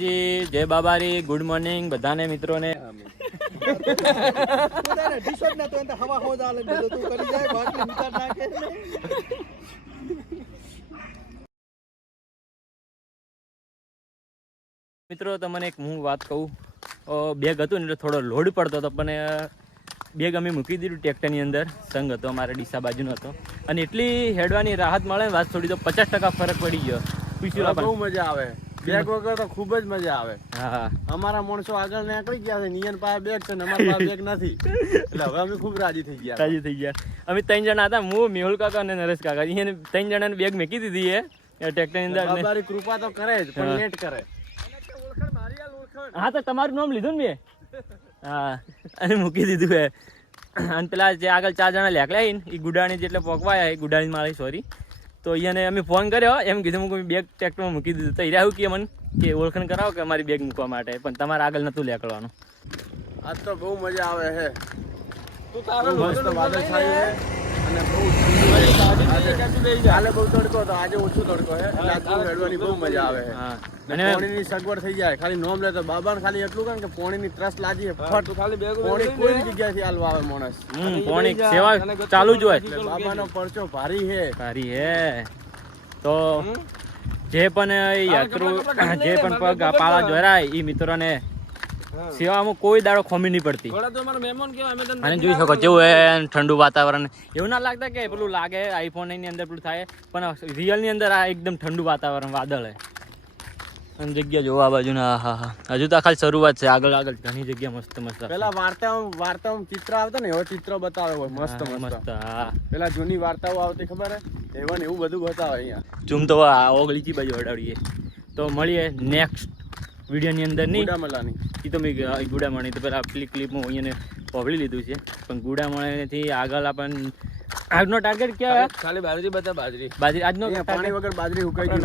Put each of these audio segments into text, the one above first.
માતાજી, જય બાબારી, good morning બધાને મિત્રોને. મિત્રો તમને એક હું વાત કહું, બેગ હતું ને એટલે થોડો લોડ પડતો હતો, પણ બેગ અમે મૂકી દીધું ટ્રેક્ટરની અંદર. સંઘ હતો અમારે ડીસા બાજુનો હતો, અને એટલી હેડવાની રાહત મળે ને વાત થોડી, તો 50% ફરક પડી ગયો. બહુ મજા આવે બેગ વગર તો ખૂબ જ મજા આવે. હા, અમારા માણસો આગળ નીકળી ગયા છે, નિયન પાસે બેગ છે ને અમારા પાસે બેગ નથી, એટલે હવે અમે ખૂબ રાજી થઈ ગયા. અમે 3 જણા હતા, હું, મેહુલ કાકા અને નરેશ કાકા. એને 3 જણાને બેગ મૂકી દીધી એ ટ્રેક્ટરની અંદર. બાબારી કૃપા તો કરે જ, પણ લેટ કરે. હા, તો તમારું નામ લીધું ને મેં. હા, અને મૂકી દીધું હે. અને પેલા જે આગળ 4 જણા લેકલા ને એ ગુડાણી જેટલે પોકવાયા, એ ગુડાણી માળી સોરી, તો અહીંયાને અમે ફોન કર્યો, એમ કીધું હું બેગ ટ્રેક્ટરમાં મૂકી દીધું. તો અહીંયા કે મને કે ઓળખાણ કરાવો કે અમારી બેગ મૂકવા માટે, પણ તમારે આગળ નહોતું લેકડવાનું. આજ તો બહુ મજા આવે છે. મસ્ત વાદળ છાયું છે અને બહુ કાલે બહુ તડકો હતો, આજે ઓછો તડકો છે, એટલે આજ હેડવાની બહુ મજા આવે છે. અને પાણીની સગવડ થઈ જાય, ખાલી નોમ લેતો બાબાને ખાલી એટલું કારણ કે પાણીની ત્રસ લાગી ફટ ખાલી પાણી કોઈ જગ્યાથી આલવા આવે માણસ. પાણી સેવા ચાલુ જ હોય. બાબાનો પરચો ભારી હે. તો જે પણ યાત્રુ જે પણ પગ પાળા જોરાય એ મિત્રોને સેવામાં કોઈ દાડો ખોમી નહીં પડતી. અને જોઈ શકો કેવું હે ઠંડુ વાતાવરણ. એવું ના લાગતા કે પેલું લાગે આઈફોન ની અંદર પેલું થાય, પણ રિયલ ની અંદર આ એકદમ ઠંડુ વાતાવરણ, વાદળ હે. અને જગ્યા જોવા આ બાજુ ના, હા, હજુ તો ખાલી શરૂઆત છે. આગળ ઘણી જગ્યા મસ્ત મસ્ત. પેલા વાર્તાઓ ચિત્ર આવતા ને એવા ચિત્ર બતાવે હોય મસ્ત મસ્ત. હા, પેલા જૂની વાર્તાઓ આવતી ખબર હે, એવા એવું બધું બતાવે અહીંયા. ચૂમ તો ઓગળીચી બાજુ અડાડીએ. તો મળીએ નેક્સ્ટ વિડીયોની અંદર. નહીં ગુડામલાની એ તો મેં ગુડામણી તો પેલા પેલી ક્લિપમાં અહીંયા પહોળી લીધું છે, પણ ગુડામણીથી આગળ આપણને આજનો ટાર્ગેટ ક્યાં? ખાલી બાજરી બતા બાજરી આજનો પાણી વગર બાજરી હુકાઈ ગઈ.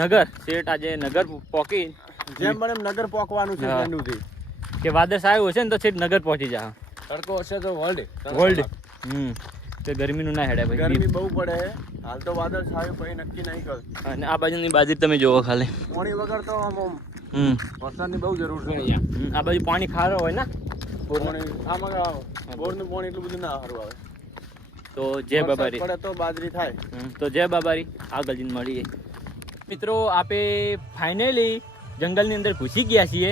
નગર શેઠ આજે નગર પોકી જેમ બને નગર પોકવાનું છે કે વાદળ આવ્યું હશે ને તો શેઠ નગર પહોંચી જા. તડકો હશે તો વર્લ્ડ તો ગરમીનું ના હેડે ભાઈ, ગરમી બહુ પડે. હાલ તો વાદળ છાયું પછી નક્કી નહીં કર. અને આ બાજુની બાજરી તમે જોવો ખાલી, પાણી વગર તો વરસાદની બહુ જરૂર છે. આ બાજુ પાણી ખારો હોય ને, બોરનું પાણી એટલું બધું ના સારું આવે. તો જય બાબારી પડે તો બાજરી થાય. તો જય બાબારી. આગળ જઈને મળીએ મિત્રો. આપે ફાઇનલી જંગલની અંદર ઘૂસી ગયા છીએ,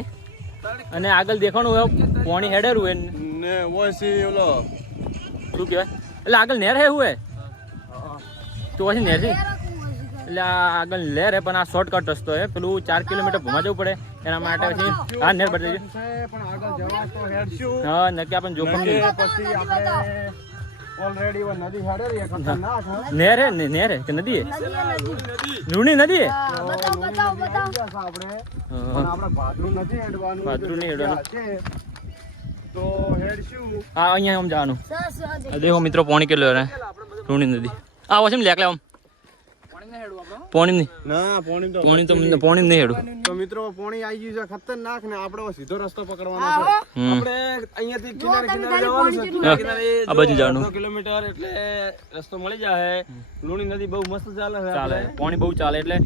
અને આગળ દેખાણું હોય પાણી હેડેરું હોય ને ઓલો શું કહેવાય, એટલે આગળ નહેર હે એવું હે તો પછી નહેર છે, એટલે આગળ નહેર હે, પણ આ શોર્ટકટ રસ્તો હે. પેલું 4 કિલોમીટર ભૂમા જવું પડે, એના માટે પછી આ નહેર બતાવી દે. હા, નક્કી આપણને જોખમ નહીં. નહેર હે ને, નહેર હે કે નદી હે? રૂણી નદી હે. ભાદરું નહીં હેડવાનું. હા, અહીંયા આમ જવાનું. દેખો મિત્રો પાણી કેટલું હે રૂણી નદી. આ વોશમ લેકલા આમ પાણી નહીં નહીં હેડું. તો મિત્રો પાણી આવી ગયું છે ખતરનાક ને, આપણે સીધો રસ્તો પકડવાનો છે. આપણે અહીંયાથી કિનારે જવાનું છે, આ બાજુ જવાનું કિલોમીટર એટલે રસ્તો મળી જાય. લુણી નદી બહુ મસ્ત ચાલે, પાણી બહુ ચાલે, એટલે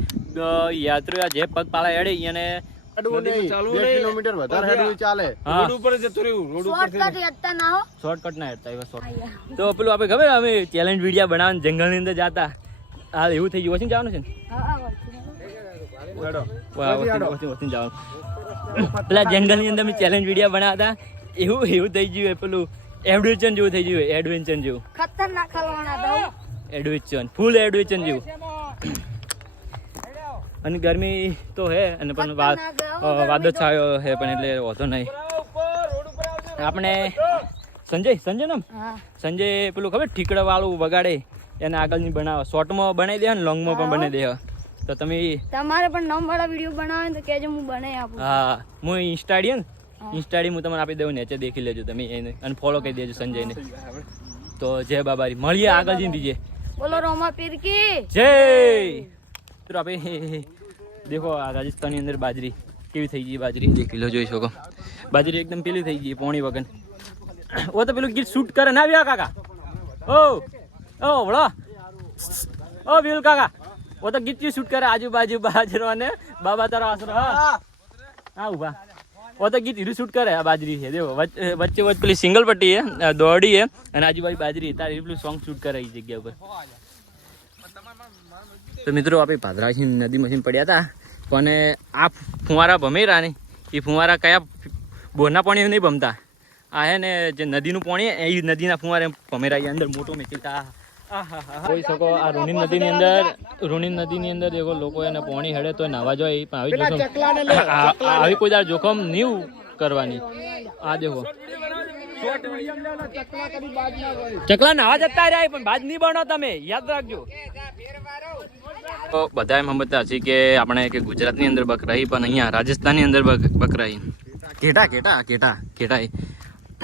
યાત્રીઓ જે પગ પાળા હેડે એને કિલોમીટર વધારે હેડવું ચાલે. રોડ ઉપર જતું રહ્યું, રોડ ઉપર શોર્ટકટ ના હેડતા. તો પેલું આપણે ખબર અમે ચેલેન્જ વિડીયો બનાવવાનું જંગલની અંદર જાતા, હા એવું થઈ ગયું. વસીને જવાનું છે ને, પેલા જંગલની અંદર ચેલેન્જ વિડીયો બનાવતા, એવું થઈ ગયું. પેલું એડવેન્ચર જેવું થઈ ગયું, એડવેન્ચર જેવું, એડવેન્ચર, ફૂલ એડવેન્ચર જેવું. અને ગરમી તો હે, અને પણ વાદળ છાયો હે, પણ એટલે વાંધો નહીં. આપણે સંજય ને સંજય પેલું ખબર ઠીકડા વાળું વગાડે, એને આગળની બનાવો, શોર્ટમાં બનાવી દે ને લોંગમાં પણ બનાવી દે. તો તમે તમારે પણ નામ વાળા વિડીયો બનાવે તો કહેજો, હું બનાવી આપું. હા, હું ઇન્સ્ટાડી હું તમને આપી દઉં, નીચે દેખી લેજો તમે એને, અને ફોલો કરી દેજો સંજયને. તો જય બાબારી. મળીએ આગળ જઈને બીજે. બોલો રોમા પીર કી જય. તો આપણે દેખો આ રાજસ્થાનની અંદર બાજરી કેવી થઈ ગઈ, બાજરી દેખી લો, જોઈ શકો બાજરી એકદમ પેલી થઈ ગઈ પોણી વગર. ઓ તો પેલું ગીત શૂટ કરે ના આવ્યા કાકા? ઓ વળો, ઓ વિલ કાકા वो तो गीत शूट करे आजू बाजरो અને બાબા તારો આસરો હા ઉભા वो तो गीत शूट करे આ બાજરી છે દેખો વચ્ચે પેલી સિંગલ પટ્ટી છે દોડી છે અને આજુબાજુ બાજરી તારી પેલું સોંગ શૂટ કરે એ જગ્યા ઉપર તો મિત્રો આપણે ભાદરાવી નદી મશીન પડ્યા હતા પણ આ ફુવારા ભમેરા ને એ ફુવારા કયા બોરના પાણી નહીં ભમતા આ હે ને જે નદીનું પાણી એ નદીના ફુવારે ભમેરા અંદર મોટો મેકીતા જોઈ શકો આ રૂની નદીની અંદર દેખો લોકો એને પાણી હેડે તો નાવા જાય પણ આવી કોઈ દાડ જોખમ નહીં કરવાની આ દેખો ચકલા નાવા જતા રહ્યા પણ બાજ નહીં બનો તમે યાદ રાખજો તો બધા એમ સમજતા હશે કે આપણે કે ગુજરાતની અંદર બકરાઈ પણ અહીંયા રાજસ્થાનની અંદર બકરાઈ કેટા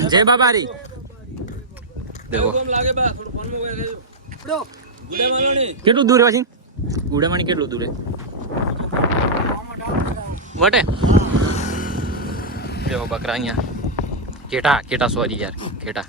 જય બાબારી દેખો કેટલું દૂર છે ગુડામાણી કેટલું દૂર વટે દેખો બકરા અહીંયા કેટા સોરી યાર કેટા